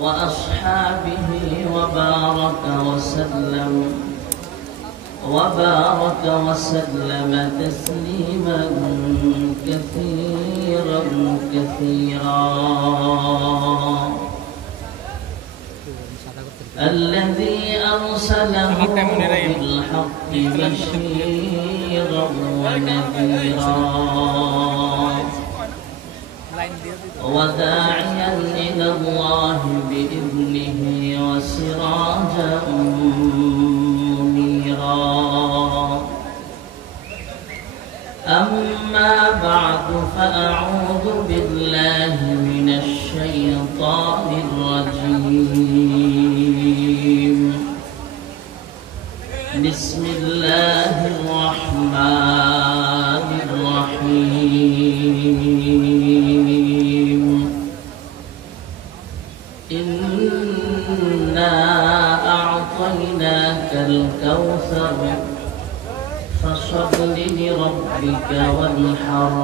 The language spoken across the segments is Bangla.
وأصحابه وبارك وسلم تسليما كثيرا الذي أرسله بالحق بشيرا ونذيرا وداعيا إلى الله بإذنه وسراجا منيرا أما بعد فأعوذ بالله من الشيطان الرجيم بسم الله الرحمن الرحيم إنا أعطيناك الكوثر فصل لربك وانحر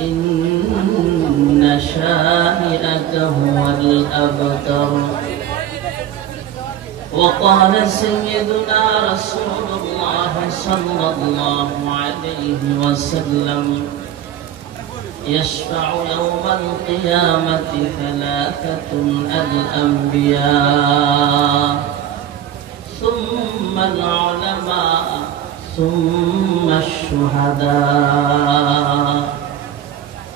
إن شانئك هو الأبتر وقال سيدنا رسول الله صلى الله عليه وسلم يشفع يوم القيامة ثلاثة الأنبياء ثم العلماء ثم الشهداء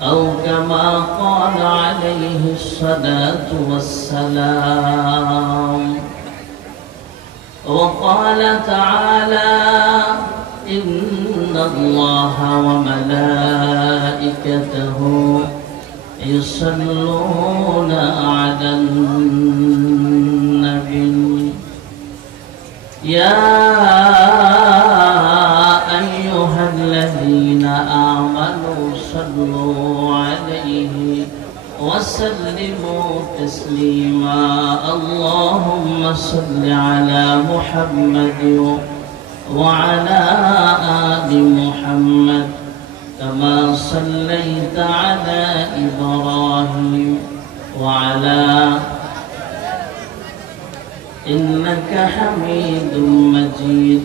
أو كما قال عليه الصلاة والسلام وقال تعالى إن الله وملائكته يصلون على النبي يا أيها الذين آمنوا صلوا عليه وسلموا تسليما اللهم صل على محمد وعلى آل محمد كما صليت على إبراهيم وعلى إنك حميد مجيد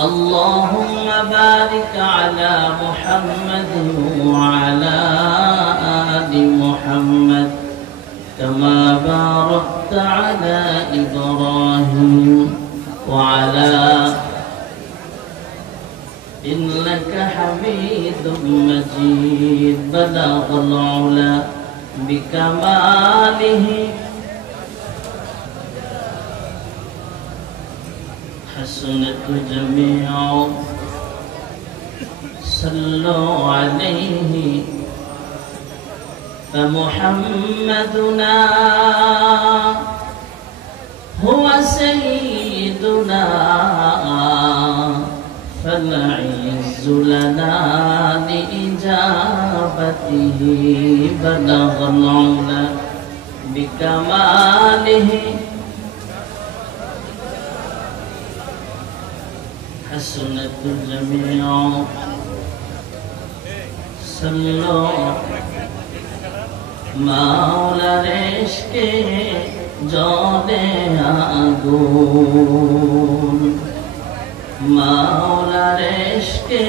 اللهم بارك على محمد وعلى آل محمد كما باركت على إبراهيم وعلى إنك حميد مجيد بلغ العلا بكماله حسنت جميع صلوا عليه فمحمدنا هو سيدنا فالعز لنا لإجابته بلغ العلا بكماله حسنت الجميع صلوا মাওলার ইশকে জ্বলে আগুন মাওলার ইশকে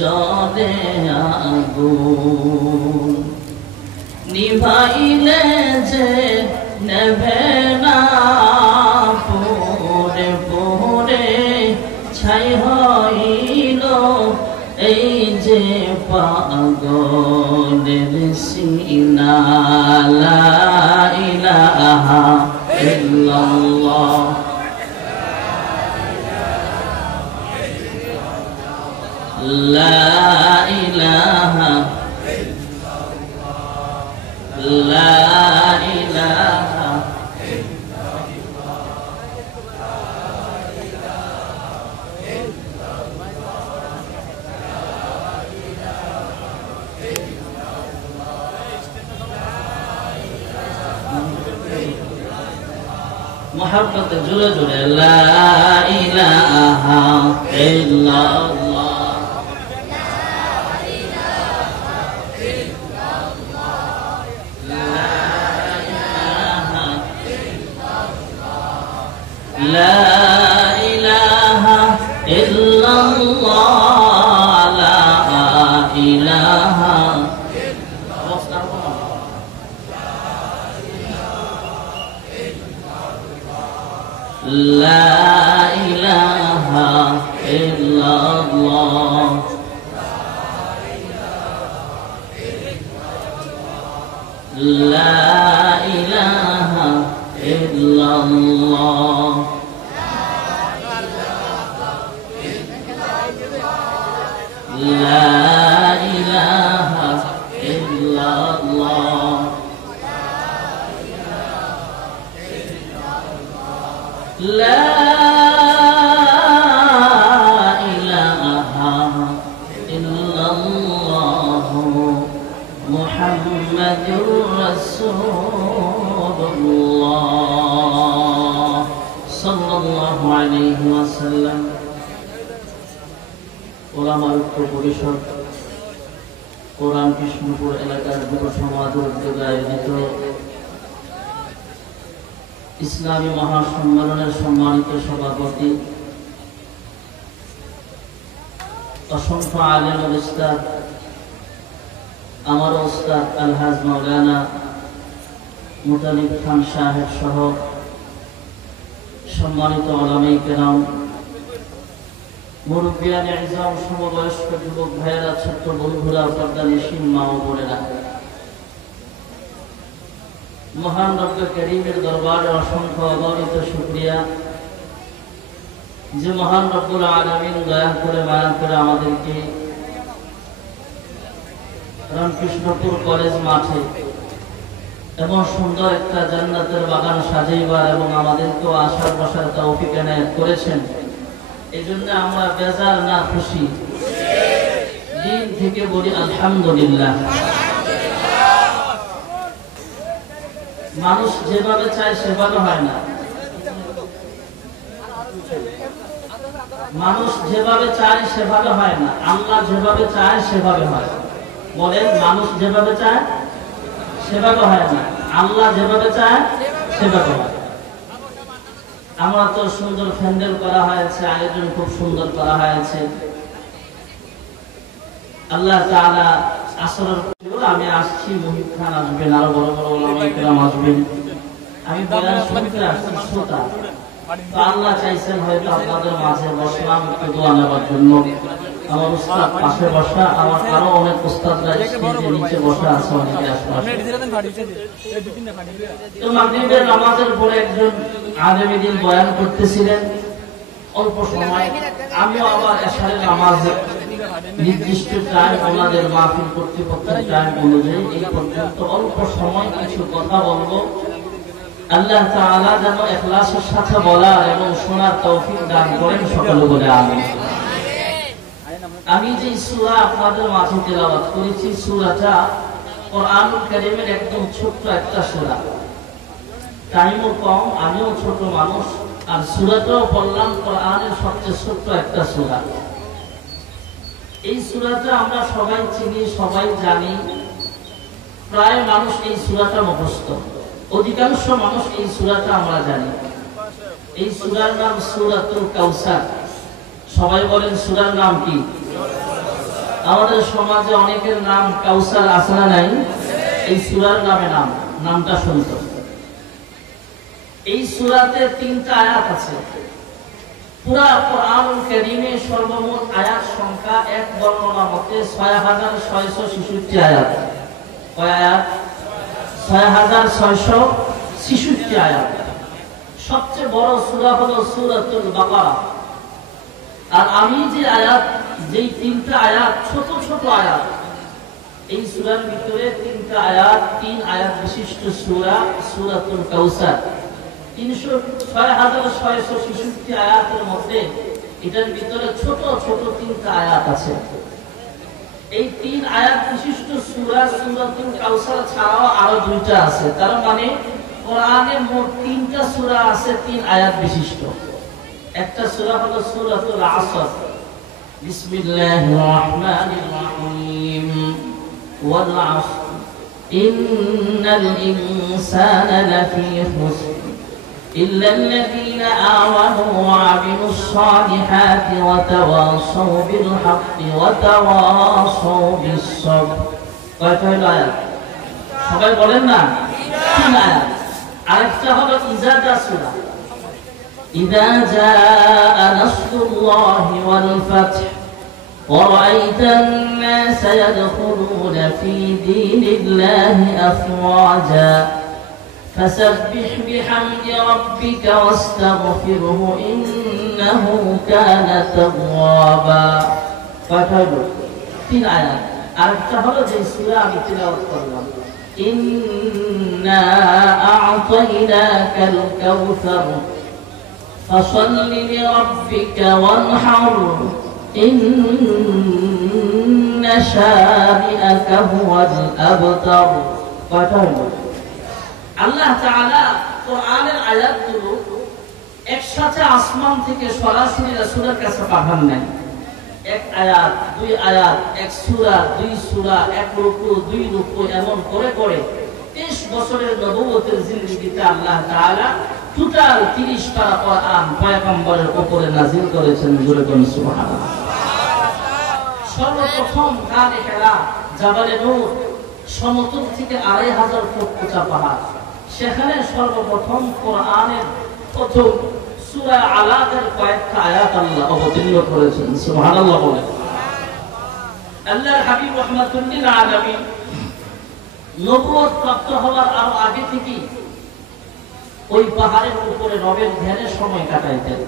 জ্বলে আগুন নিভাইলে যে নেভে না পুরে পুরে ছাই হইল এই যে পাগলের সিনা লা ইলাহা ইল্লাল্লাহ লা ইলাহা লা ইলাহা मोहब्बत जुड़े जुड़े ला इलाहा इल्लल्लाह ला इलाहा لا إله إلا الله لا إله لا إله إلا الله لا إله إلا الله لا إله إلا الله لا إله إلا الله محمد رسول الله صلى الله عليه وسلم ওলামার ঐক্য পরিষদ কোরআন কৃষ্ণপুর এলাকার যুব সমাজ উদ্যোগে আয়োজিত ইসলামী মহাসম্মেলনের সম্মানিত সভাপতি অসংখ্য আলেম ও উস্তাদ আমার উস্তাদ আলহাজ মাওলানা মুতালিব খান সাহেব সহ সম্মানিত উলামায়ে কেরাম মুরব্বিয়ান ইজম সমবয়স্ক যুবক ভাইয়েরা ছোট্ট বন্ধুরা পর্দানিশীন মা ও বোনেরা মহান রব্বুল কারীমের দরবারে অসংখ্য অগণিত শুকরিয়া যে মহান রব্বুল আলামিন দয়া করে মায়া করে আমাদেরকে রামকৃষ্ণপুর কলেজ মাঠে এমন সুন্দর একটা জান্নাতের বাগান সাজাইবার এবং আমাদেরকেও আসার বসার তৌফিক এনায়েত করেছেন। এই জন্য আমরা বেজার না খুশি দিন থেকে বলি আলহামদুলিল্লাহ। মানুষ যেভাবে চায় সেভাবে হয় না, মানুষ যেভাবে চায় সেভাবে হয় না, আল্লাহ যেভাবে চায় সেভাবে হয়। বলেন, মানুষ যেভাবে চায় সেভাবে হয় না, আল্লাহ যেভাবে চায় সেভাবে হয়। আমরা তো সুন্দর প্যান্ডেল করা হয়েছে, আয়োজন খুব সুন্দর করা হয়েছে। আল্লাহ তাআলা আসরের আমি আসছি, মুহিব খান আসবেন, আরো বড় বড় ওলামায়ে কেরাম আসবেন। আমি বয়ান শুনতে আসছি শ্রোতা, তো আল্লাহ চাইছেন হয়তো আপনাদের মাঝে বসলাম একটু দোয়া নেওয়ার জন্য। আমার উস্তাদ পাশে বসা, আমার আরো অনেক উস্তাদরা স্টেজে নিচে বসা আছে, অনেকে আশপাশে। তো মাগরিবের নামাজের পরে একজন আলেমে দ্বীন বয়ান করতেছিলেন অল্প সময়। আমিও আবার এশারের নামাজ নির্দিষ্ট টাইম ওনাদের মাহফিল কর্তৃপক্ষের টাইম অনুযায়ী এই পর্যন্ত অল্প সময় কিছু কথা বলবো। আল্লাহ তাআলা যেন ইখলাসের সাথে বলার এবং শোনার তৌফিক দান করেন, সকলে বলে আমিন। আমি যে সূরা আপনাদের মাঝে তেলাওয়াত করেছি, সূরাটা কোরআনুল কারীমের একদম ছোট্ট একটা সূরা। টাইমও কম, আমিও ছোট মানুষ, আর সূরাটাও পড়লাম কোরআনের সবচেয়ে ছোট্ট একটা সূরা। এই সূরাটা আমরা সবাই চিনি, সবাই জানি, প্রায় মানুষ এই সূরাটা মুখস্থ, অধিকাংশ মানুষ এই সূরাটা আমরা জানি। এই সূরার নাম সূরাতুল কাউসার। সবাই বলেন সূরার নাম কি? আমাদের সমাজে অনেকের নাম কাউসার আছে না নাই? এই সূরার নামটা শুনতো। এই সূরাতে 3টা আয়াত আছে। পুরা কোরআনুল কারীমে সর্বমোট আয়াত সংখ্যা এক বর্ণনা মতে ৬৬৬৬ আয়াত। কয় আয়াত? ৬৬৬৬ আয়াত। সবচেয়ে বড় সূরা হলো সূরাতুল বাকারা। আর আমি যে আয়াত, যেই 3টা আয়াত ছোট ছোট আয়াত, এই সূরার ভিতরে 3টা আয়াত, 3 আয়াত বিশিষ্ট সূরা সূরাতুল কাউসার। ৬৬৬৬ আয়াতের মধ্যে এটার ভিতরে ছোট ছোট 3টা আয়াত আছে। এই 3 আয়াত বিশিষ্ট সূরা সূরাতুল কাউসার ছাড়াও আরো 2টা আছে। তার মানে কোরআনে মোট 3টা সূরা আছে 3 আয়াত বিশিষ্ট। একটা সূরা হলো সূরাতুল আসর। বিসমিল্লাহির রহমানির রহিম। ওয়াল আসর ইন্নাল ইনসানা লাফী খুসর إلا الذين آمنوا وعملوا الصالحات وتواصوا بالحق وتواصوا بالصبر কয়টা হলো আয়াত সবাই বলেন না তিন আয়াত আরেকটা হলো ইজাদা সূরা إذا جاء نصر الله والفتح ورأيت الناس يدخلون في دين الله أفواجا فسبح بحمد ربك واستغفره إنه كان توابا فتحوا تين آيات আরেকটা হলো যে সূরা আমি তিলাওয়াত করলাম إنا أعطيناك الكوثر فصل لربك وانحر إن شانئك هو الأبتر আল্লাহ তাআলা কোরআনের আয়াতগুলো একসাথে আসমান থেকে সরাসরি রাসূলের কাছে পাঠান নাই এক আয়াত দুই আয়াত এক সূরা দুই সূরা এক রুকু দুই রুকু এমন করে করে 30 বছরের নবুয়তের জিন্দেগিতে আল্লাহ তাআলা টোটাল 30 পারা কোরআন পয়গম্বরের উপরে নাযিল করেছেন জোরে বলুন সুবহানাল্লাহ সর্বপ্রথম গানে হেরা জাবালে নূর সমতল থেকে 2500 ফুট উঁচা পাহাড় সেখানে সর্বপ্রথম কোরআনের প্রথম সূরা আলাকের কয়েকটা আয়াত আল্লাহ অবতীর্ণ করেছেন সুবহানাল্লাহ বলেন আল্লাহর হাবিব রাহমাতুল লিল আলামিন নবুয়ত প্রাপ্ত হওয়ার আরো আগে থেকে ওই পাহাড়ের উপরে রবের ধ্যানে সময় কাটাইতেন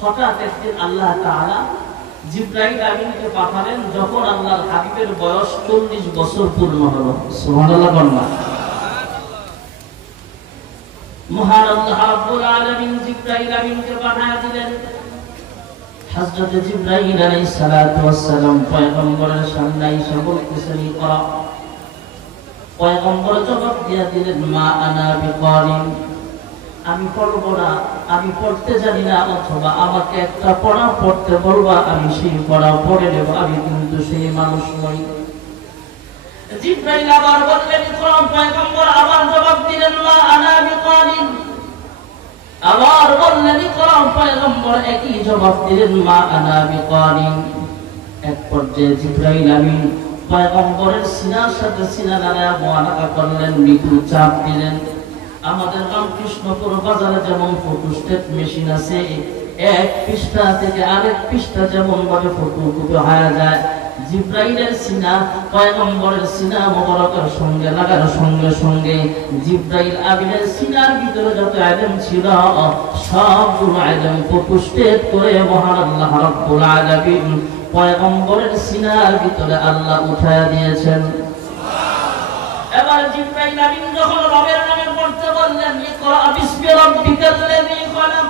হঠাৎ একদিন আল্লাহ তাআলা জিবরাইল আমিনকে পাঠালেন যখন আল্লাহর হাবিবের বয়স 40 বছর পূর্ণ হলো সুবহানাল্লাহ বলনা মহান আল্লাহ রাব্বুল আলামিন জিবরাইল আমিনকে পাঠিয়ে দিলেন হযরত জিবরাইল আলাইহিস সালাতু ওয়াস সালাম পয়গম্বরের সামনে এসে বলতেছেন ইকরা পয়গম্বর জবাব দিয়ে দিলেন মা আনা বিকারিন আমি পড়ব না আমি পড়তে জানি না অথবা আমাকে একটা পড়া পড়তে বলবা আমি সেই পড়া পড়ে নেব আমি কিন্তু সেই মানুষ নই জিবরাইল আবার বললেন ইকরা পয়গম্বর আবার জবাব দিলেন মা আনা বিকারিন আবার বললেন ইকরা পয়গম্বর একই জবাব দিলেন মা আনা বিকারিন এক পর্যায়ে জিবরাইল আমিন পয়গম্বরের সিনার সাথে সিনা লাগায়া মুআনাকা করলেন মৃদু চাপ দিলেন আমাদের রামকৃষ্ণপুর বাজারে যেমন ফটোস্টেট মেশিন আছে এক পৃষ্ঠা থেকে আরেক পৃষ্ঠা যেমন ভাবে ফটোকপি হয়ে যায় জিবরাইলের সিনা পয়গম্বরের সিনা মোবারকের সঙ্গে লাগানোর সঙ্গে সঙ্গে জিবরাইল আমিনের সিনার ভিতরে যত ইলম ছিল সবগুলো ইলম ফটোস্টেট করে মহান আল্লাহ রাব্বুল আলামিন পয়গম্বরের সিনার ভিতরে আল্লাহ উঠায়া দিয়েছেন এবার জিবরাইল আমিন যখন রবের নামে পড়তে বললেন ইকরা বিসমি রাব্বিকাল্লাযী খলাক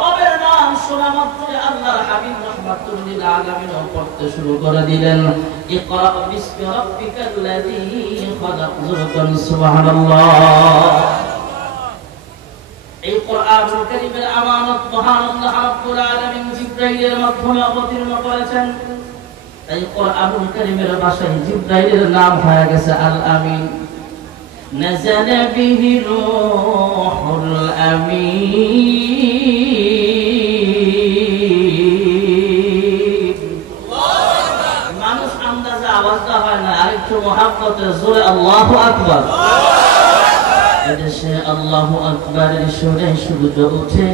রবের নাম শোনা মাত্র আল্লাহর হাবিব রাহমাতুল লিল আলামিন পড়তে শুরু করে দিলেন ইকরা বিসমি রাব্বিকাল্লাযী খলাক সুবহানাল্লাহ এই কোরআনুল কারীমের আমানত মহান আল্লাহ রাব্বুল আলামিন জিবরাইলের মাধ্যমে অবতীর্ণ করেছেন এই কোরআনুল কারীমের ভাষায় জিবরাইলের নাম হয়ে গেছে আল আমিন নাযালা বিহি রূহুল আমিন মানুষ আন্দাজে আওয়াজটা হয় না আরেকটু মহব্বতে জোরে আল্লাহু আকবার এদেশে আল্লাহু আকবারের সুরে সূর্য ওঠে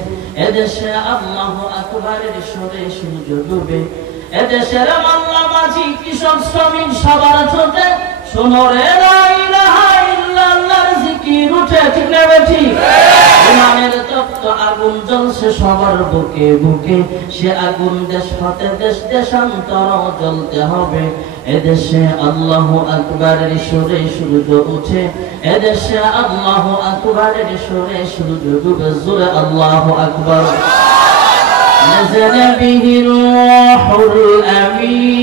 এদেশে আল্লাহু আকবারের সুরে সূর্য ডুবে এদেশের মাল্লা মাঝি কৃষক শ্রমিক সবার ছোটে শোনো রে লা ইলাহা ইল্লাল্লাহর জিকির উঠে ঠিক না বেঠি ইমানের তপ্ত আগুন জ্বলছে সবার বুকে বুকে সে আগুন দেশ হতে দেশ দেশান্তর জ্বলতে হবে এদেশে আল্লাহু আকবারের সুরে সূর্য ওঠে এদেশে আল্লাহু আকবারের সুরে সূর্য ডুবে জোরে আল্লাহু আকবার نزل به الروح الأمين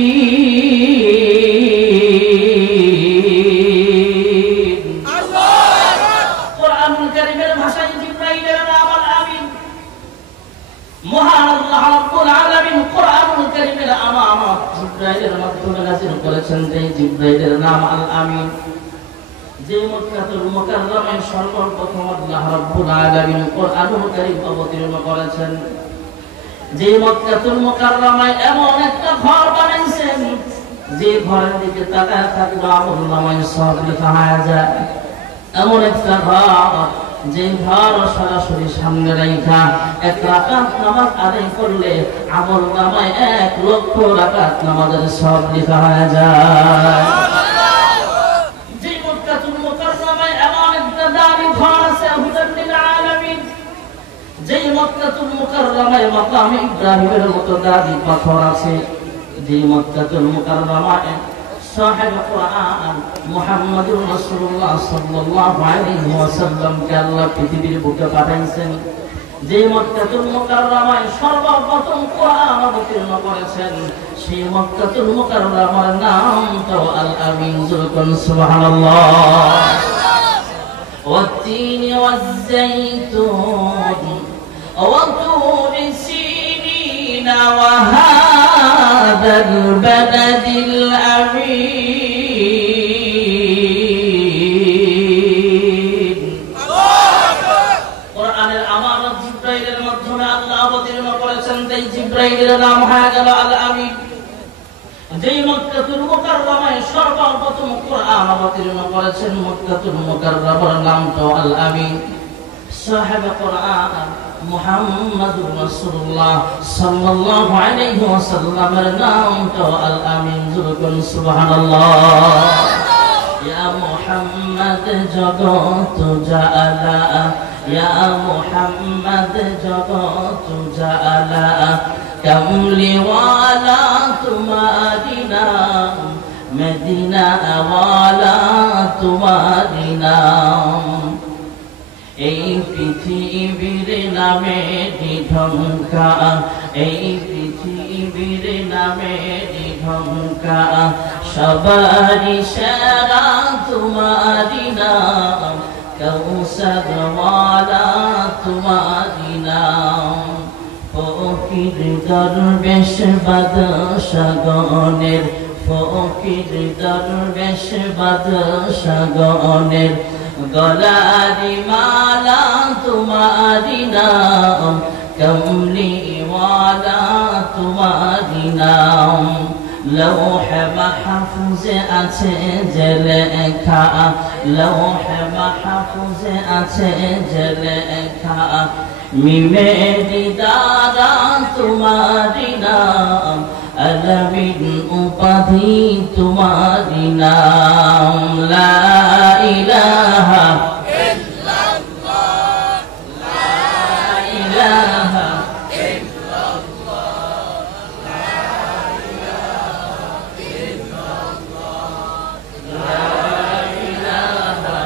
قرآن الكريم البحث جبريل نام الأمين মহান আল্লাহ রাব্বুল আলামিন কোরআনুল কারীমের আমানত জিবরাইলের মাধ্যমে নাযিল করেছেন যে জিবরাইলের নাম আল আমিন যে মক্কাতুল মুকাররমায় সর্বপ্রথম আল্লাহ রাব্বুল আলামিন কোরআনুল কারীম অবতীর্ণ করেছেন, যে মক্কাতুল মুকাররমায় এমন একটা ঘর বানাইছেন যে ঘরের দিকে তাকায় থাকলে আমলনামায় সব লেখা হয়ে যায়। এমন একটা ঘর যে ঘর সরাসরি সামনে রাখা এক রাকাত নামাজ আদায় করলে আমলনামায় 1,00,000 রাকাত নামাজের সব লেখা হয়ে যায়। যে মক্কাতুল মুকাররমায় এমন একটা দামি ঘর আছে হুদাল লিল আলামিন, যে মক্কাতুল মুকাররমায় মাকাম ইব্রাহিমের মতো দামি পাথর আছে, যে মক্কাতুল মুকাররমায় সাহেব কোরআন মুহাম্মদুর রাসূলুল্লাহ সাল্লাল্লাহু আলাইহি ওয়াসাল্লামকে আল্লাহ পৃথিবীর বুকে পাঠাইছেন, যে মক্কাতুল মুকাররমায় সর্বপ্রথম কোরআন অবতীর্ণ করেছেন, সেই মক্কাতুল মুকাররমার নাম তো আল আমিন। যুরকুন সুবহানাল্লাহ। ওয়াত-তিনি ওয়াজ-যাইতুন ওয়া তুরি সিনিনা ওয়া হাযাল বালাদিল আমিন। কোরআনের আমানত জিবরাইলের মাধ্যমে আল্লাহ অবতীর্ণ করেছেন, তাই জিবরাইলের নাম হয়ে গেল আল আমিন। যেই মক্কাতুল মুকাররমায় সর্বপ্রথম কোরআন অবতীর্ণ করেছেন, মক্কাতুল মুকাররমার নাম তো আল আমিন। সাহেব কোরআন মুহাম্মদুর রাসূলুল্লাহ সাল্লাল্লাহু আলাইহি ওয়াসাল্লামের নাম তো আল আমিন। যুরকুন সুবহানাল্লাহ। ইয়া মুহাম্মদ জগত জালা, ইয়া মুহাম্মদ জগত জালা, কমলি ওয়ালা তোমারি নাম, মদিনা ওয়ালা তোমারি নাম। এই পৃথিবীর নামে ঢঙ্কা, এই পৃথিবীর নামে ঢঙ্কা, সবারি সেরা তোমারি নাম, কৌসর ওয়ালা তোমারি নাম। ফকির দরবেশ বাদশাগণের, ফকির দরবেশ বাদশাগণের গলারি মালা তোমারি নাম, কমলি ওয়ালা তোমারি নাম। লৌহ মাহফুজে আছে যে লেখা, লৌহ মাহফুজে আছে যে লেখা, মিমেরি দ্বারা তোমারি নাম, আলামিন উপাধি তোমারি নাম। লা ইলাহা ইল্লাল্লাহ, লা ইলাহা ইল্লাল্লাহ, লা ইলাহা ইল্লাল্লাহ, লা ইলাহা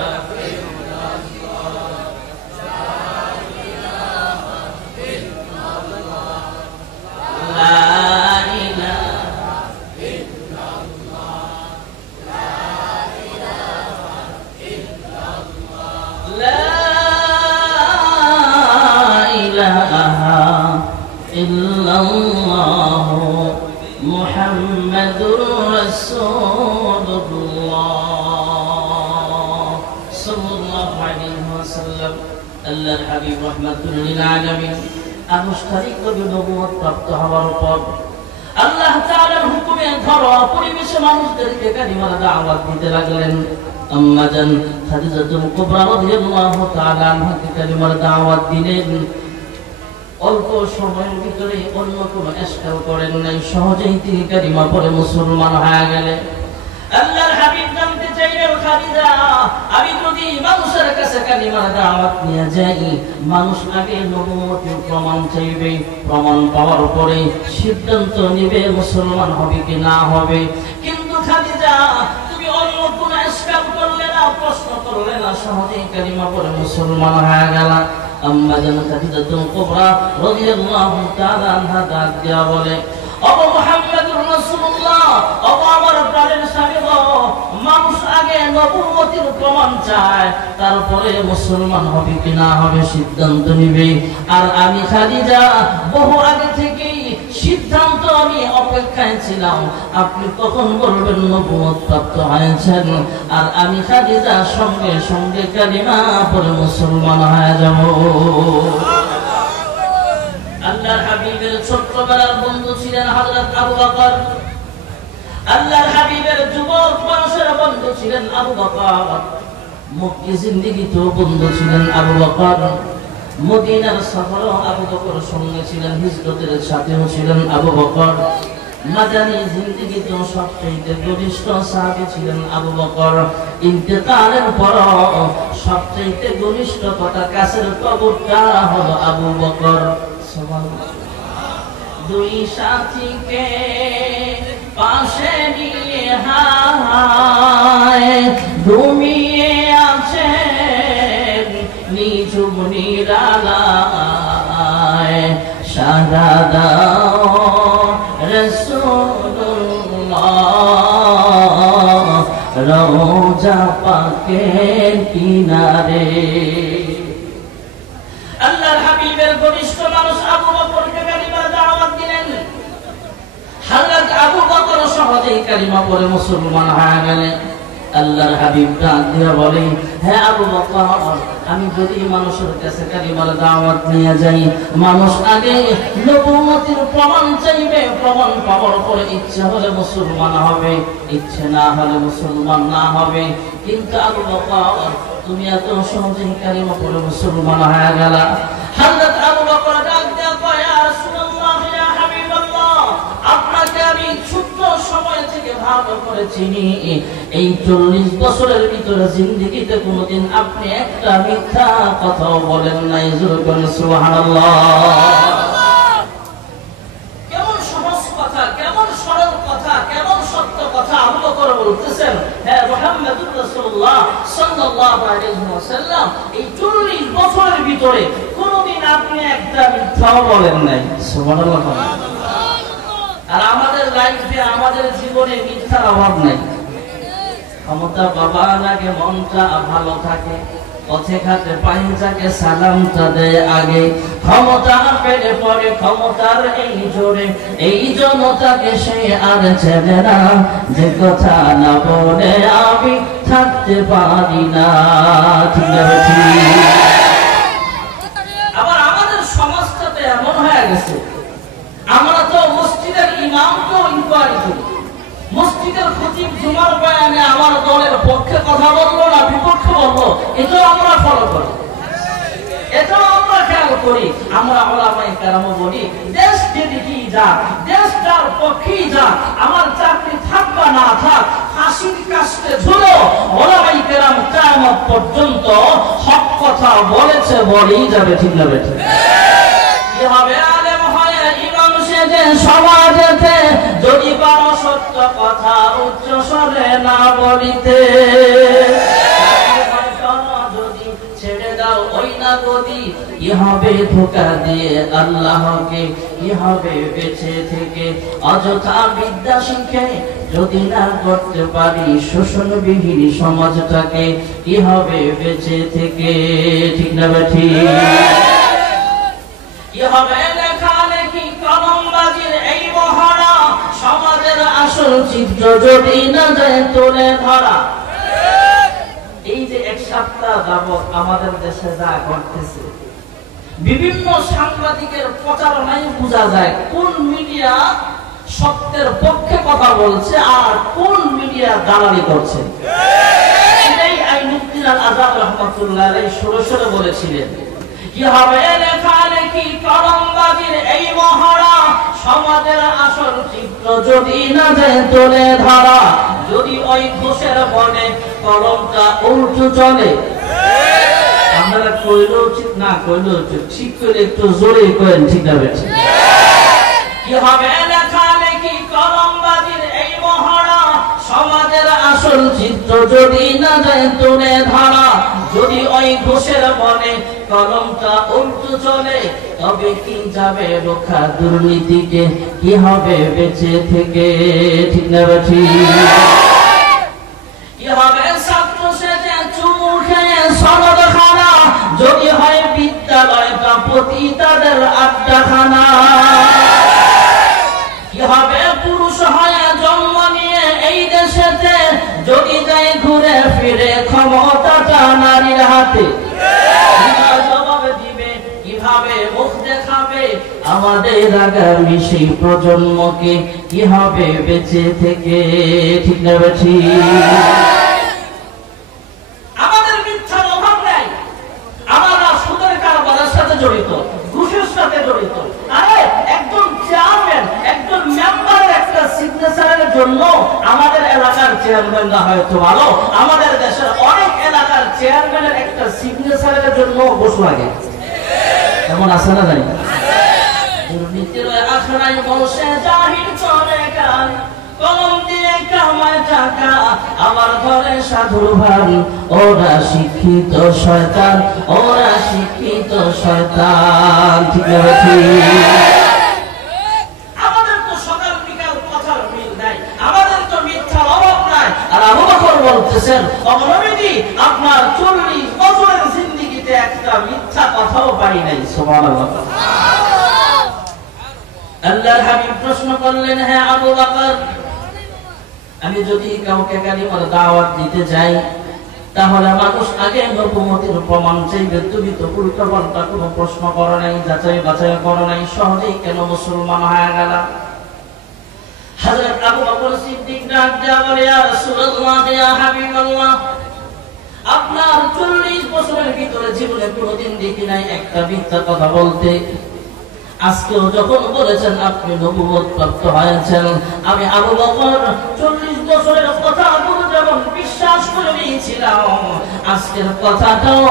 ইল্লাল্লাহ, লা ইলাহা ইল্লাল্লাহ, লা ইল্লাল্লাহু মুহাম্মাদুর রাসূলুল্লাহ সাল্লাল্লাহু আলাইহি ওয়াসাল্লাম। আল্লাহর হাবিব রাহমাতুল লিল আলামিন আনুষ্ঠানিকভাবে নবুয়ত প্রাপ্ত হওয়ার পর আল্লাহ তাআলার হুকুমে ঘরোয়া পরিবেশে মানুষদেরকে কালিমার দাওয়াত দিতে লাগলেন। আম্মা জান খাদিজাতুল কুবরা রাদিয়াল্লাহু তাআলা আনহাকে কালিমার দাওয়াত দিলেন। অল্প সময়ের ভিতরে অন্য কোনো ইশকাল করেন নাই, সহজেই তিনি কালিমা পড়ে মুসলমান হয়ে গেলেন। আল্লাহর হাবিব জানতে চাইলেন, খাদিজা আমি যদি মানুষের কাছে কালিমার দাওয়াত নিয়ে যাই, মানুষ আগে নবুয়তের প্রমাণ চাইবে, প্রমাণ পাওয়ার পরে সিদ্ধান্ত নেবে মুসলমান হবে কি না হবে। কিন্তু খাদিজা তুমি অন্য কোনো ইশকাল করলে না, প্রশ্ন করলে না, সহজেই কালিমা পড়ে মুসলমান হয়ে গেল। আম্মা জান খাদিজাতুল কুবরা রাদিয়াল্লাহু তাআলা আনহা ডাক দিয়া বলে, ওগো মুহাম্মদুর রাসূলুল্লাহ, ওগো আমার প্রাণের স্বামী গো, মানুষ আগে নবুয়তের প্রমাণ চায়, তারপরে মুসলমান হবে কি না হবে সিদ্ধান্ত নিবে। আর আমি খাদিজা বহু আগে থেকেই সিদ্ধান্ত আমি অপেক্ষায় ছিলাম আপনি কখন বলবেন নবুয়ত প্রাপ্ত হয়েছেন, আর আমি খাদিজা সঙ্গে সঙ্গে কালিমা পড়ে মুসলমান হয়ে যাব। আল্লাহর হাবিবের ছোট্টবেলার বন্ধু ছিলেন হযরত আবু বকর। আল্লাহর হাবিবের যুবক বয়সের বন্ধু ছিলেন আবু বকর। মক্কি জিন্দেগিতেও বন্ধু ছিলেন আবু বকর। মদিনার সফরেও আবু বকর সঙ্গে ছিলেন, হিজরতের সাথেও ছিলেন আবু বকর। মাদানী জিন্দেগিতেও সবচেয়ে ঘনিষ্ঠ সাহাবী ছিলেন আবু বকর। ইন্তেকালের পর সবচেয়ে ঘনিষ্ঠতা কাছের কবরটা হলো আবু বকর। দুই সাথীকে পাশে নিয়ে হায় ঘুমিয়ে আছে নিঝুম নিরালায়, সারা দাও রাসূলুল্লাহ রওজা পাকের কিনারে। আল্লাহর হাবিবের ঘনিষ্ঠ মানুষ আবু বকরকে কালিমার দাওয়াত দিলেন। হযরত আবু বকর সহজেই কালিমা পড়ে মুসলমান হয়ে গেলেন। আল্লাহর হাবিব ডাক দিয়ে বলে, হে আবু বকর, আমি যদি মানুষের কাছে কালিমার দাওয়াত নিয়ে যাই, মানুষ আগে নবুয়তের প্রমাণ চাইবে, প্রমাণ পাওয়ার পরে ইচ্ছে হলে মুসলমান হবে, ইচ্ছে না হলে মুসলমান না হবে। কিন্তু আবু বকর, তুমি এত সহজেই কালিমা পড়ে মুসলমান হয়ে গেলা। হযরত আবু বকর ডাক দিয়ে কয়, ইয়া রাসূলুল্লাহ, ইয়া হাবিবাল্লাহ, আপনাকে আমি ছোট সময় থেকে ভালো করে চিনি। এই 40 বছরের ভিতরে জিন্দেগিতে কোনোদিন আপনি একটা মিথ্যা কথাও বলেন নাই। জোরে বলেন সুবহানাল্লাহ। কেমন সহজ কথা, কেমন সরল কথা, কেমন সত্য কথা আবু বকর বলতেছেন। হ্যাঁ, মুহাম্মদুর রাসূলুল্লাহ সাল্লাল্লাহু আলাইহি ওয়াসাল্লাম এই 40 বছরের ভিতরে কোনোদিন আপনি একটা মিথ্যাও বলেন নাই। সুবহানাল্লাহ। আর আমাদের লাইফে, আমাদের জীবনে মিথ্যার অভাব নেই। ক্ষমতা বাবা লাগে, মনটা ভালো থাকে, পথে ঘাটে পাইজাকে সালামটা দেয় আগে। ক্ষমতা পেলে পরে ক্ষমতার এই জোরে, এই জনতাকে সে আর চেনে না, যে কথা না বলে আমি থাকতে পারি না। ঠিক আছে। আবার আমাদের সমাজটাতে এমন হয়ে গেছে, আমরা তো মসজিদের ইমামকেও ইনকোয়ারি করি। মসজিদের খতিব জুমার বয়ানে আমার দলের পক্ষে কথা বললো না বিপক্ষে বললো, এটাও আমরা ফলো করি, এটাও আমরা খেয়াল করি। আমরা ওলামায়ে কেরামও বলি, দেশ যেদিকেই যাক, দেশটার পক্ষেই যাক, আমার চাকরি থাক বা না থাক, হাসির কাস্তে ঝুলো ওলামায়ে কেরাম কিয়ামত পর্যন্ত হক কথা বলেছে, বলেই যাবে। ঠিক না বেঠিক? কি হবে? আলেম হয়ে ইমাম সেজে সমাজেতে যদি পারো সত্য কথা উচ্চ স্বরে না বলিতে, যদি ছেড়ে দাও ওই না গদি, কি হবে ধোঁকা দিয়ে আল্লাহকে, কি হবে বেঁচে থেকে অযথা বিদ্যা শিখে যদি না করতে পারি শোষণবিহীন সমাজটাকে, কি হবে বেঁচে থেকে। ঠিক না বেঠিক? কি হবে লেখালেখি কলমবাজির এই মহড়া, সমাজের আসল চিত্র যদি না যায় তুলে ধরা। এই যে এক সপ্তাহ যাবত আমাদের দেশে যা ঘটতেছে, বিভিন্ন সাংবাদিকের প্রচারণায় বোঝা যায় কোন মিডিয়া সত্যের পক্ষে কথা বলছে আর কোন মিডিয়া দালালি করছে। এটাই আইনুদ্দিন আল আজাদ রহমাতুল্লাহ আলাইহি সরাসরি বলেছিলেন, কি হবে লেখালেখি কলমবাজির এই মহড়া, সমাজের আসল চিত্র যদি না যায় তুলে ধরা। যদি ওই ঘোষের বনে কলমটা উল্টো চলে, আপনারা কইলেও উচিত না কইলেও উচিত, ঠিক করে একটু জোরে করেন। ঠিক আছে? কি হবে লেখালেখি কলমবাজির এই মহড়া, সমাজের আসল চিত্র যদি না যায় তুলে ধরা। যদি ওই ঘোষের বনে কলমটা উল্টো চলে, তবে কি যাবে রক্ষা দুর্নীতিকে, কি হবে বেঁচে থেকে। ঠিক না ঠিক? কি হবে ছাত্র সেজে চুমু খেয়ে সনদ খানা, যদি হয় বিদ্যালয়টা প্রতি তাদের আড্ডাখানা। হাতে? জবাব দিবে কিভাবে? মুখ দেখাবে। আমাদের আগামী সেই প্রজন্মকে কিভাবে বেঁচে থেকে, ঠিক না ঠিক? আমাদের মিথ্যার অভাব নাই। আমরা সুদের কারবারের সাথে জড়িত, ঘুষের সাথে জড়িত। আরে একজন চেয়ারম্যান, একজন মেম্বারের একটা সিগনেচারের জন্য আমাদের এলাকার চেয়ারম্যানরা হয়তো ভালো, আমাদের দেশের অনেক এলাকার চেয়ারম্যানের একটা সিগনেচারের জন্য ঘুষ লাগে। এমন আছে না নাই? দুর্নীতির আখড়ায় বসে জাহির করে গান, কলম দিয়ে কামায় টাকা, আমার ঘরে সাধুর ভান। ওরা শিক্ষিত শয়তান, ওরা শিক্ষিত শয়তান, ঠিক আছে? আমাদের তো সকাল বিকাল কথার মিল নাই, আমাদের তো মিথ্যার অভাব নাই। আর আবু বকর বলতেছেন, নবীজি আপনার 40 বছরের জিন্দেগিতে একটা মিথ্যা কথাও পাই নাই। সুবহানাল্লাহ। আল্লাহর হাবিব প্রশ্ন করলেন, হ্যাঁ আবু বকর, আমি যদি কাউকে কালিমার দাওয়াত দিতে যাই তাহলে মানুষ আগে নবুয়তের প্রমাণ চাইবে, তুমি তো উল্টো পাল্টা কোনো প্রশ্ন করো নাই, যাচাই বাছাই করো নাই, সহজেই কেন মুসলমান হয়ে গেল? হযরত আবু বকর সিদ্দিক ডাক দিয়া বলে, ইয়া রাসূলুল্লাহ, ইয়া হাবিবাল্লাহ, আপনার 40 বছরের ভিতরে জীবনে কোনোদিন দেখি নাই একটা মিথ্যা কথা বলতে। আজকেও যখন বলেছেন আপনি নবুয়ত প্রাপ্ত হয়েছেন, আমি আবু বকর 40 বছরের কথাগুলো যেমন বিশ্বাস করে নিয়েছিলাম, আজকের কথাটাও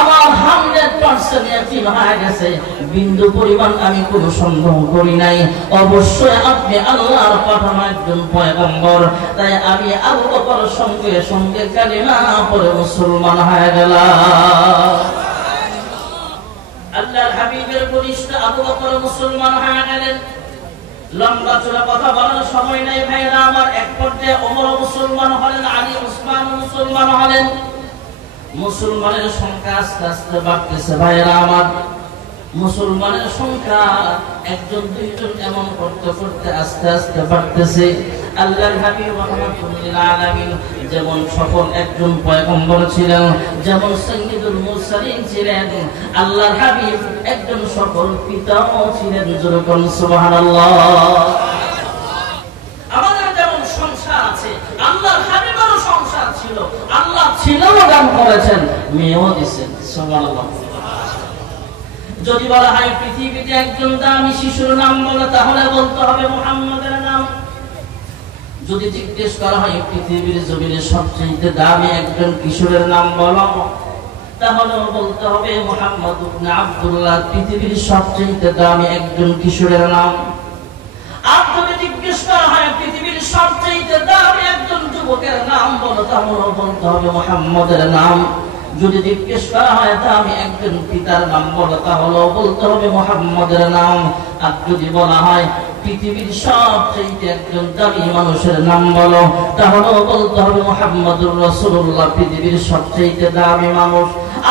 আমার 100% ইয়াকিন হয়ে গেছে। বিন্দু পরিমাণ আমি কোনো সন্দেহ করি নাই। অবশ্যই আপনি আল্লাহর পাঠানো একজন পয়গম্বর। তাই আমি আবু বকর সঙ্গে সঙ্গে কালিমা পড়ে মুসলমান হয়ে গেলাম। আল্লাহর হাবিবের ঘনিষ্ঠ আবু বকর মুসলমান হয়ে গেলেন। লম্বা চূড়া কথা বলার সময় নাই ভাইরা আমার। এক পর্যায়ে ওমর মুসলমান হলেন, আলী উসমান মুসলমান হলেন। মুসলমানের সংখ্যা আস্তে আস্তে বাড়তেছে ভাইরা আমার। মুসলমানের সংখ্যা একজন দুইজন এমন করতে করতে আস্তে আস্তে বাড়তেছে। আল্লাহর হাবিব রাহমাতুল লিল আলামিন যেমন সফল একজন পয়গম্বর ছিলেন, যেমন সাইয়্যিদুল মুরসালিন ছিলেন, আল্লাহর হাবিব একজন সফল পিতাও ছিলেন। যেরকম সুবহানাল্লাহ। আমাদের যেমন সংসার আছে, আল্লাহর হাবিবেরও সংসার ছিল। আল্লাহ ছেলেও দান করেছেন, মেয়েও দিয়েছেন। সুবহানাল্লাহ। যদি বলা হয় পৃথিবীতে একজন দামি শিশুর নাম বলে, তাহলে বলতে হবে মুহাম্মদের নাম। যদি জিজ্ঞেস করা হয় পৃথিবীর জমিনে সবচেয়ে দামি একজন কিশোরের নাম বলো, তাহলে বলতে হবে মুহাম্মদ ইবনে আব্দুল্লাহ, পৃথিবীর সবচেয়ে দামি একজন কিশোরের নাম। আর যদি জিজ্ঞেস করা হয় পৃথিবীর সবচেয়ে দামি একজন যুবকের নাম বলো, তাহলে বলতে হবে মুহাম্মদের নাম। যদি জিজ্ঞেস করা হয় দামি একজন পিতার নাম বলো, তাহলে বলতে হবে মুহাম্মদের নাম। আর যদি বলা হয় পৃথিবীর সবচেয়ে একজন দামি মানুষের নাম বলো, তাহলে বলতে হবে মুহাম্মদুর রাসূলুল্লাহ, পৃথিবীর সবচেয়ে দামি মানুষ।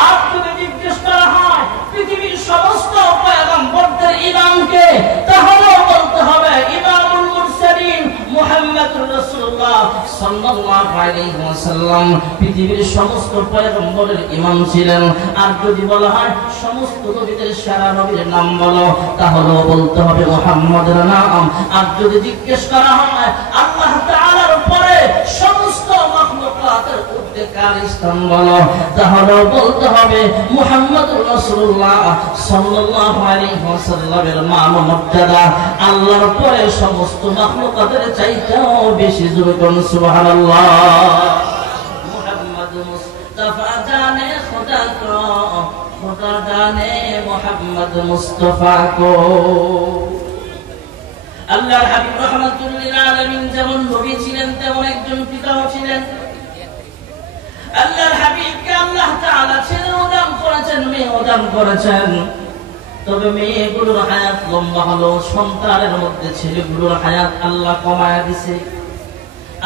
আর যদি জিজ্ঞেস করা হয় পৃথিবীর সমস্ত পয়গম্বরদের ইমামকে, তাহলে বলতে হবে ইমামুল মুরসালিন মুহাম্মদুর রাসূলুল্লাহ সাল্লাল্লাহু আলাইহি ওয়াসাল্লাম, পৃথিবীর সমস্ত পয়গম্বরের ইমাম ছিলেন। আর যদি বলা হয় সমস্ত নবীদের সেরা নবীর নাম বলো, তাহলে বলতে হবে মুহাম্মদের নাম। আর যদি জিজ্ঞেস করা হয় আল্লাহ তাআলার পরে সমস্ত মাখলুকাতের ঊর্ধ্বে কার স্থান বলো, তাহলে বলতে হবে মুহাম্মদুর রাসূলুল্লাহ সাল্লাল্লাহু আলাইহি ওয়াসাল্লামের মান মর্যাদা আল্লাহর পরে সমস্ত মাখলুকাতের চাইতেও বেশি। জোরে বলুন সুবহানাল্লাহ। মুহাম্মদ মুস্তাফা জানে খোদা কো, খোদা জানে মুহাম্মদ মুস্তাফা কো। আল্লাহর হাবিব রাহমাতুল লিল আলামিন যেমন নবী ছিলেন, তেমন একজন পিতাও ছিলেন। আল্লাহর হাবিবকে আল্লাহ তাআলা ছেলেও দান করেছেন, মেয়েও দান করেছেন। তবে মেয়েগুলোর হায়াত লম্বা হলো, সন্তানের মধ্যে ছেলেগুলোর হায়াত আল্লাহ কমায়া দিয়েছে।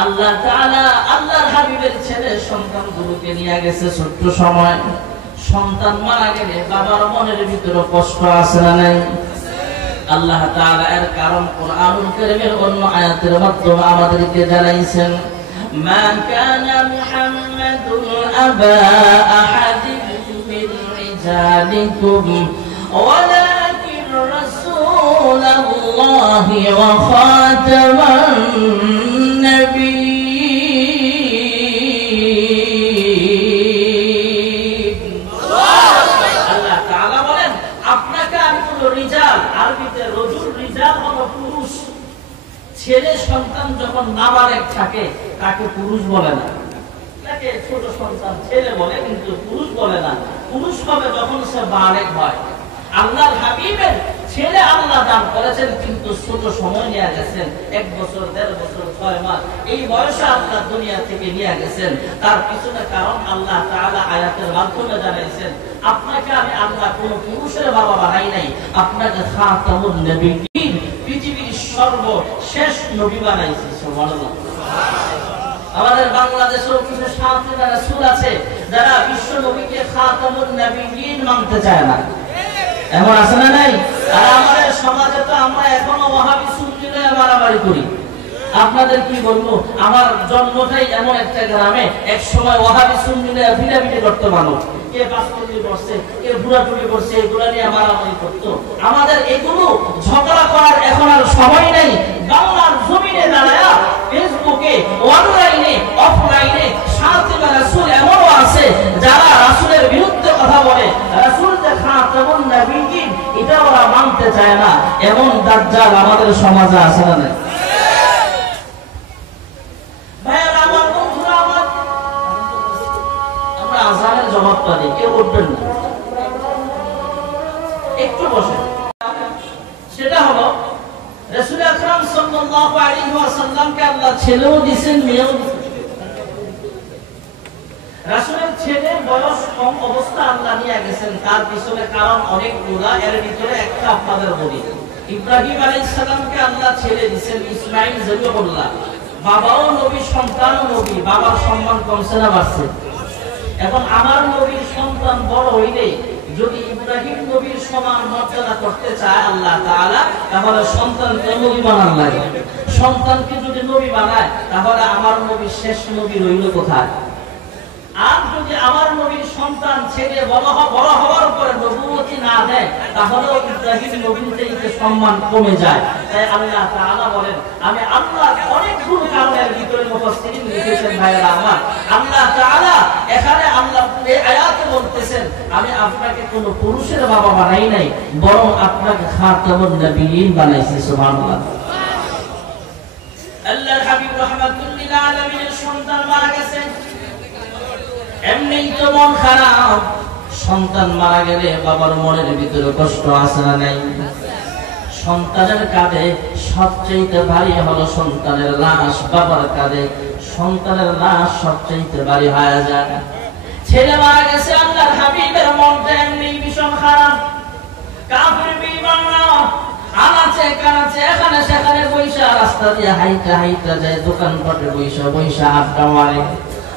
আল্লাহ তাআলা আল্লাহর হাবিবের ছেলে সন্তানগুলোকে নিয়ে গেছে ছোট্ট সময়। সন্তান মারা গেলে বাবার মনের ভিতরে কষ্ট আছে না নাই? আল্লাহ তাআলা এর কারণ কুরআনুল কারীমের অন্য আয়াতের মাধ্যমে আমাদেরকে জানাইছেন, মা কানা মুহাম্মাদুন আবা আহাদিন রিজালিকুম ওয়ালাকিন রাসূলুল্লাহি ওয়া খাতামান নাবিয়্যিন। আল্লাহ তাআলা বলেন আপনাকে আমি কোন রিজাল, আরবিতে রজুল রিজাল হলো পুরুষ। ছেলে সন্তান যখন নাবালেগ থাকে তাকে পুরুষ বলে না, তাকে ছোট সন্তান ছেলে বলে, কিন্তু পুরুষ বলে না। পুরুষ হবে যখন সে বালেগ হয়। আল্লাহর হাবিবের ছেলে আল্লাহ দান করেছেন, কিন্তু ছোট সময় নিয়ে গেছেন, 1 বছর 1.5 বছর 6 মাস এই বয়সে আল্লাহ দুনিয়া থেকে নিয়ে গেছেন। তার পিছনে কারণ আল্লাহ তাআলা আয়াতের মাধ্যমে জানাইছেন আপনাকে আমি আল্লাহ কোন পুরুষের বাবা বানাই নাই, আপনাকে খাতামুন নবিয়্যিন, পৃথিবীর সর্বশেষ নবী বানাইছি। সুবহানাল্লাহ। আমাদের বাংলাদেশেও কিছু সাঁওতাল রাসূল আছে যারা বিশ্ব নবীকে খাতামুন নবিয়্যিন মানতে চায় না, এমন আছে না নাই? আর আমাদের সমাজে তো আমরা এখনো ওয়াহাবি সুন্নিরা মারামারি করি। আপনাদের কি বলবো, আমার জন্মটাই এমন একটা গ্রামে, এক সময় ওয়াহাবি সুন্নিরা ভিড়াভিড়ি করতে মানুষ, কে বাসকুলি করছে, কে বুড়াটুলি করছে, এগুলো নিয়ে মারামারি করতো। আমাদের এগুলো ঝগড়া করার এখন আর সময় নেই। বাংলার জমিনে দাঁড়ায়া ফেসবুকে, অনলাইনে, অফলাইনে সাঁওতাল রাসূল এমনও আছে যারা রাসূলের বিরুদ্ধে কথা বলে, রাসূল যে খাতামুন নবিয়্যিন এটা ওরা মানতে চায় না। এমন দাজ্জাল আমাদের সমাজে আছে না নাই? ভাইরা আমার, বন্ধুরা আমার, আমরা আযানের জবাবটা দিই, কেউ উঠবেন না, একটু বসেন। সেটা হলো রাসূল আকরাম সাল্লাল্লাহু আলাইহি ওয়াসাল্লামকে আল্লাহ ছেলেও দিয়েছেন, মেয়েও দিয়েছেন। রাসূলের ছেলের বয়স কম অবস্থা আল্লাহ নিয়ে গেছেন, তার পিছনে কারণ অনেকগুলা। এর ভিতরে একটা আপনাদের বলি, ইব্রাহিম আলাইহিস সালামকে আল্লাহ ছেলে দিয়েছেন, ইসমাঈল জবিহুল্লাহ। বাবাও নবী, সন্তানও নবী, বাবার সম্মান কমছে না বাড়ছে? এখন আমার নবীর সন্তান বড় হইলে যদি ইব্রাহিম নবীর সমান মর্যাদা করতে চায় আল্লাহ তাআলা, তাহলে সন্তানকে নবী বানান লাগে। সন্তানকে যদি নবী বানায় তাহলে আমার নবী শেষ নবী রইল কোথায়? আর যদি আমার নবীর সন্তান ছেলে বড় হওয়ার পরে নবুয়তি না দেয় তাহলে ইব্রাহিম নবীর থেকে সম্মান কমে যায়। তাই আল্লাহ তাআলা বলেন, আমি আল্লাহ অনেকগুলো কারণের ভিতরে মুফাসসিরিন লিখেছেন ভাইরা আমার, আল্লাহ তাআলা এখানে আল্লাহ এই আয়াতে বলতেছেন আমি আপনাকে কোন পুরুষের বাবা বানাই নাই, বরং আপনাকে খাতামুন নবিয়্যিন বানাইছি। সুবহানাল্লাহ। আল্লাহর হাবিব রাহমাতুল লিল আলামিনের সন্তান মারা গেছে, এমনিই তো মন খারাপ। সন্তান মারা গেলে বাবার মনের ভিতরে কষ্ট আসে না নাই? সন্তানের কাঁধে সবচেয়ে ভারী হলো সন্তানের লাশ, বাবার কাঁধে সন্তানের লাশ সবচেয়ে ভারী হয়ে যায়। ছেলে মারা গেছে, আল্লাহর হাবিবের মনটা এমনি ভীষণ খারাপ। কাফির বেঈমানরা আনাচে কানাচে এখানে সেখানে বইসা, রাস্তা দিয়ে হাইটা হাইটা যায়, দোকানপাটে বইসা আড্ডা মারে।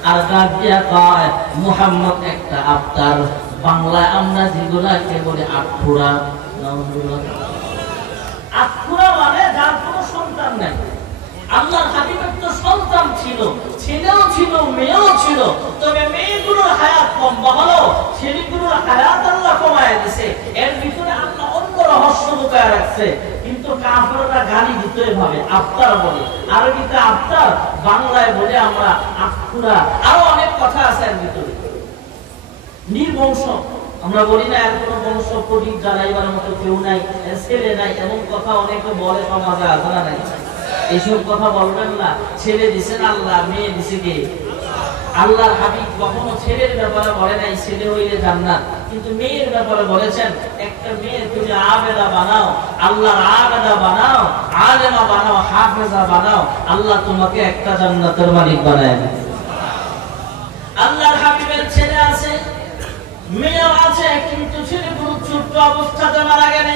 আর ডাক দিয়া কয় মুহাম্মদ একটা আফতার। বাংলায় আমরা যেগুলাকে বলি আটখুরা। আটখুরা মানে যার কোনো সন্তান নাই। আল্লাহর হাবিবের তো সন্তান ছিল, ছেলেও ছিল, মেয়েও ছিল, তবে মেয়েগুলোর হায়াত লম্বা হলো, ছেলেগুলোর হায়াত আল্লাহ কমায় দিয়েছে। এর ভিতরে আল্লাহ অন্য রহস্য লুকায় রাখছে। কিন্তু কাফেররা গালি দিত এভাবে, আফতার বলে, আরবিতে আফতার, বাংলায় বলে আমরা আটখুরা। আরো অনেক কথা আছে এর ভিতরে। নির্বংশ আমরা বলি না, এর কোনো বংশ প্রদীপ জ্বালাইবার মতো কেউ নাই, ছেলে নাই, এমন কথা অনেকে বলে সমাজে, আছে না নাই? এইসব কথা বলবেন না। ছেলে দিছেন আল্লাহ, মেয়ে দিছে কে? আল্লাহর হাবিব কখনো ছেলের ব্যাপারে বলে নাই ছেলে হইলে জান্নাত, কিন্তু মেয়ের ব্যাপারে বলেছেন একটা মেয়ে তুমি আবেদা বানাও, আল্লাহর আবেদা বানাও, আলেমা বানাও, হাফেজা বানাও, আল্লাহ তোমাকে একটা জান্নাতের মালিক বানায় দেবে। আল্লাহর হাবিবের ছেলে আছে, মেয়েও আছে, কিন্তু ছেলেগুলো ছোট্ট অবস্থাতে মারা গেলে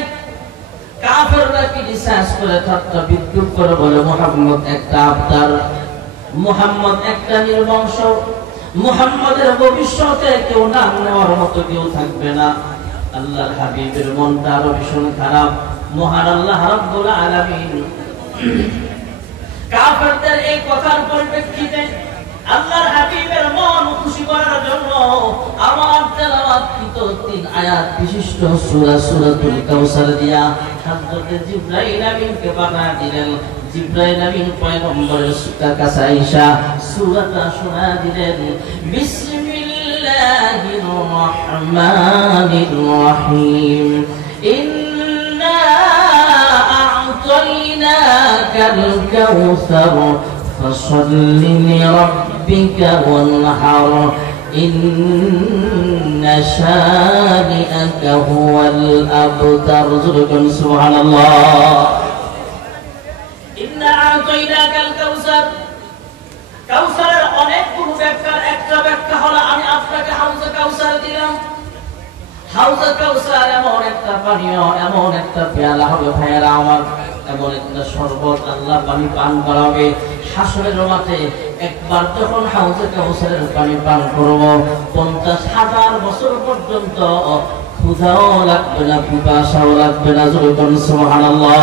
কাফেররা কি রিসার্চ করে ঠাট্টা বিদ্রুপ করে বলে মুহাম্মদ একটা আফতার, মুহাম্মদ একটা নির্বংশ, মুহাম্মদের ভবিষ্যতে কেউ নাম নেওয়ার মতো কেউ থাকবে না। আল্লাহর হাবিবের মনটা আরো ভীষণ খারাপ। মহান আল্লাহ রাব্বুল আলামিন কাফেরদের এই কথার পরিপ্রেক্ষিতে আল্লাহর হাবিবের মন খুশি করার জন্য আমার তেলাওয়াতকৃত 3 আয়াত বিশিষ্ট সূরা সূরাতুল কাউসার দিয়া হযরত জিবরাইল আমিনকে পাঠিয়ে দিলেন। জিবরাইল আমিন পয়গম্বরের কাছে আয়েশা সূরাটা শোনা দিলেন। বিসমিল্লাহির রহমানির রহিম। ইন্না আ'তাইনাকাল কাউসার فصل لربك وانحر إن شانئك هو الأبتر سبحان الله إنا أعطيناك الكوثر কাউসারের অনেকগুলো ব্যাখ্যার একটা ব্যাখ্যা হলো আমি আপনাকে হাউজে কাউসার দিলাম। হাউজে কাউসার এমন একটা পানীয়, এমন একটা পেয়ালা হবে ভাইয়েরা আমার, এমন একটা শরবত আল্লাহ পানি পান করাবে। হাসরের মাঠে একবার যখন হাউজে কাউসারের পানি পান করব 50,000 বছর পর্যন্ত ক্ষুধাও লাগবে না, পিপাসাও লাগবে না। জোরে সুবহানাল্লাহ।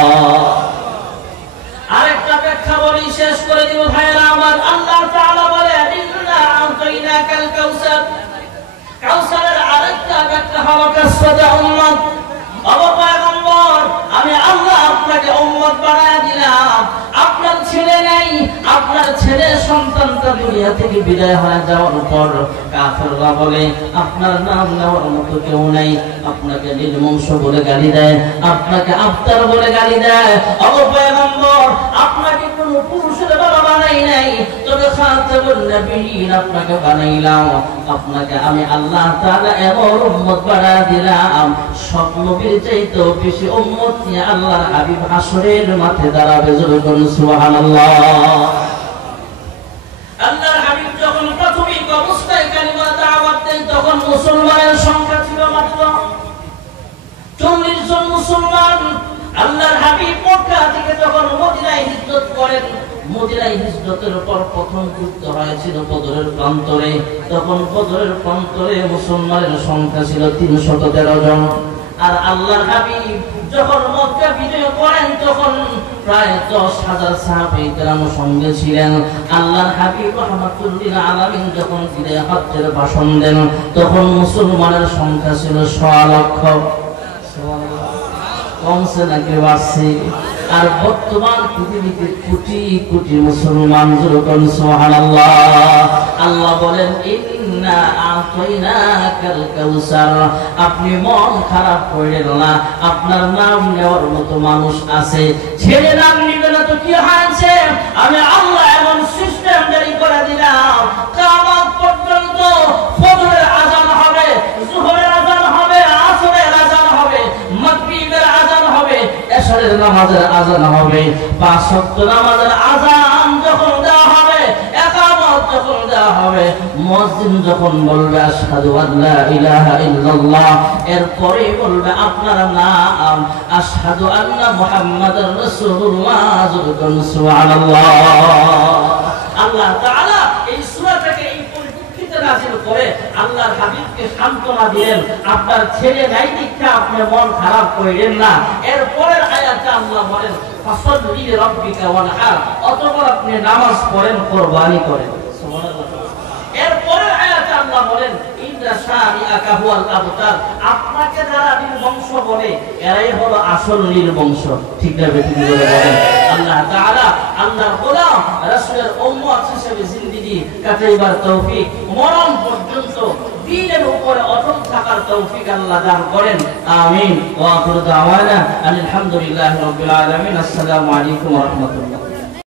আরেকটা ব্যাখ্যা বলি, শেষ করে দিব ভাইয়েরা আমার। আল্লাহ তাআলা বলে ইন্না আ'তাইনাকাল কাউসার। কাউসারের আরেকটা ব্যাখ্যা হলো কাসওয়াদা উম্মত। ও পয়গম্বর, আমি আল্লাহ আপনাকে উম্মত বানায় দিলাম। আপনার ছেলে নাই, আপনার ছেলে সন্তানটা দুনিয়া থেকে বিদায় হয়ে যাওয়ার পর কাফেররা বলে আপনার নাম নেওয়ার মতো কেউ নাই। আপনাকে নির্বংশ বলে গালি দেয়, আপনাকে আফতার বলে গালি দেয়। ও পয়গম্বর, আপনাকে কোন পুরুষের বাবা বানাই নাই, তবে খাতামুন নবিয়্যিন আপনাকে বানাইলাম। আপনাকে আমি আল্লাহ তাআলা এমন উম্মত বানায় দিলাম, সব নবীর চাইতেও বেশি উম্মত নিয়ে আল্লাহর হাবিব হাসরের মাঠে দাঁড়াবে। জোরে বলুন সুবহানাল্লাহ। আল্লাহর হাবিব যখন প্রাথমিক অবস্থায় কালিমা দাওয়াত দেন তখন মুসলমানের সংখ্যা ছিল মাত্র 40 জন মুসলমান। আল্লাহর হাবিব মক্কা থেকে যখন মদিনায় হিজরত করেন, মদিনায় হিজরতের পর প্রথম যুদ্ধ হয়েছিল বদরের প্রান্তরে। তখন বদরের প্রান্তরে মুসলমানের সংখ্যা ছিল 313 জন। আর আল্লাহর হাবিব যখন মক্কা বিজয় করেন তখন প্রায় 10,000 সাহাবী কেরাম সঙ্গে ছিলেন। আল্লাহর হাবিব রাহমাতুল লিল আলামিন যখন বিদায় হজ্জের ভাষণ দেন তখন মুসলমানের সংখ্যা ছিল 1.5 লক্ষ। কমছে নাকি বাড়ছে? আর বর্তমান পৃথিবীতে কোটি কোটি মুসলমান। যখন সুবহানাল্লাহ। আল্লাহ বলেন ইন্না আ'তাইনাকাল কাউসার। আপনি মন খারাপ করেন না, আপনার নাম নেওয়ার মতো মানুষ আছে। ছেলে নাম নিবে না তো কি হয়েছে? আমি আল্লাহ এমন সিস্টেম জারি করে দিলাম, কিয়ামত পর্যন্ত ফজরের আযান হবে, যোহরের আযান হবে, আসরের আযান হবে, মাগরিবের আযান হবে, এশারের নামাজের আযান হবে। 5 ওয়াক্ত নামাজের আযান যখন দেওয়া হবে, ইকামত যখন দেওয়া হবে, মুয়াজ্জিন যখন বলবে আশহাদু আল্লা ইলাহা ইল্লাল্লাহ, এরপরে বলবে আপনার নাম, আশহাদু আন্না মুহাম্মাদুর রাসূলুল্লাহ। সুবহানাল্লাহ। আল্লাহ তাআলা এই সূরাটাকে এই পরিপ্রেক্ষিতে নাযিল করে আল্লাহর হাবিবকে সান্ত্বনা দিলেন, আপনার ছেলে নাই দীক্ষা আপনি মন খারাপ করেন না। এরপরের আয়াতে আল্লাহ বলেন ফাসাল্লি লিরাব্বিকা ওয়ানহার, অতঃপর আপনি নামাজ পড়েন, কুরবানি করেন। সুবহানাল্লাহ। এরপরের আয়াতে আল্লাহ বলেন ইন্না শানিআকা হুয়াল আবতার, আপনাকে যারা নির্বংশ বলে এরাই হলো আসল নির্বংশ। ঠিক না বেঠিক বলে বলেন? আল্লাহ তাআলা আল্লাহর গোলাম রাসূলের উম্মত হিসেবে জিন্দেগি কাটাইবার তৌফিক, মরণ পর্যন্ত দ্বীনের উপরে অটল থাকার তৌফিক আল্লাহ দান করেন। আমিন। ওয়া আখিরু দাওয়ানা আলহামদুলিল্লাহি রাব্বিল আলামিন। আসসালামু আলাইকুম ওয়া রাহমাতুল্লাহ।